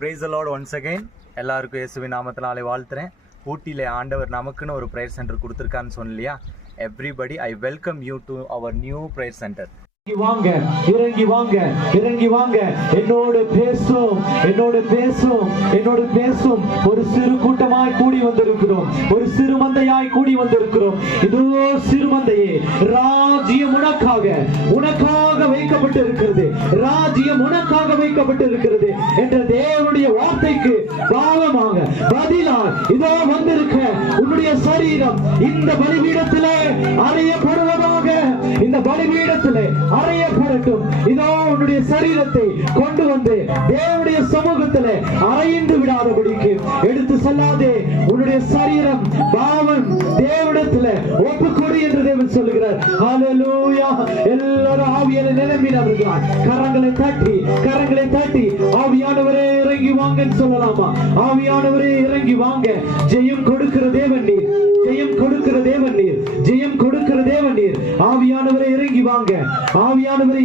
Praise the Lord once again. எல்லாருக்கும் இயேசுவின் நாமத்தினாலே வாழ்த்துறேன். ஊட்டியிலே ஆண்டவர் நமக்குன்னு ஒரு பிரேயர் சென்டர் கொடுத்துருக்கான்னு சொன்னலையா? Everybody, I welcome you to our new prayer center. வாங்க, இறங்கி வாங்க, இறங்கி வாங்க. என்னோடு பேசும், என்னோடு பேசும், என்னோடு பேசும். ஒரு சிறு கூட்டமாய் கூடி வந்திருக்கிறோம், ஒரு சிறு மந்தையாய் கூடி வந்திருக்கிறோம். இதோ சிறு மந்தையே, ராஜ்யம் உனக்காக, உனக்காக வைக்கப்பட்டு இருக்கிறது. ராஜ்யம் உனக்காக வைக்கப்பட்டு இருக்கிறது என்ற தேவனுடைய வார்த்தைக்கு பாவமாக பதிலாக இதோ வந்திருக்க உன்னுடைய சரீரம் இந்த பலிபீடத்திலே அறையப்படுவதாக. இந்த பலிபீடத்திலே அறையப்படட்டும். இதோ உன்னுடைய சரீரத்தை கொண்டு வந்து தேவனுடைய சமூகத்திலே அறைந்து விடாதபடிக்கு எடுத்து செல்லாதே. உன்னுடைய சரீரம் பாவன் தேவனிடத்திலே ஒப்புக்கொடு என்று தேவன் சொல்லுகிறார். ஹல்லேலூயா. எல்லாரும் ஆவியால நிரம்பினவர்களாய் கரங்களை தட்டி, கரங்களை தட்டி ஆவியானவரே இறங்கி வாங்கன்னு சொல்லலாமா? ஆவியானவரே இறங்கி வாங்க. ஜெயம் கொடுக்கிற தேவன் நீர், ஜெயம் கொடுக்கிற தேவன் நீர், ஜெயம் கொடுக்கிற தேவன் நீர். ஆவியானவரே இறங்கி வாங்க. ஆவியானவரே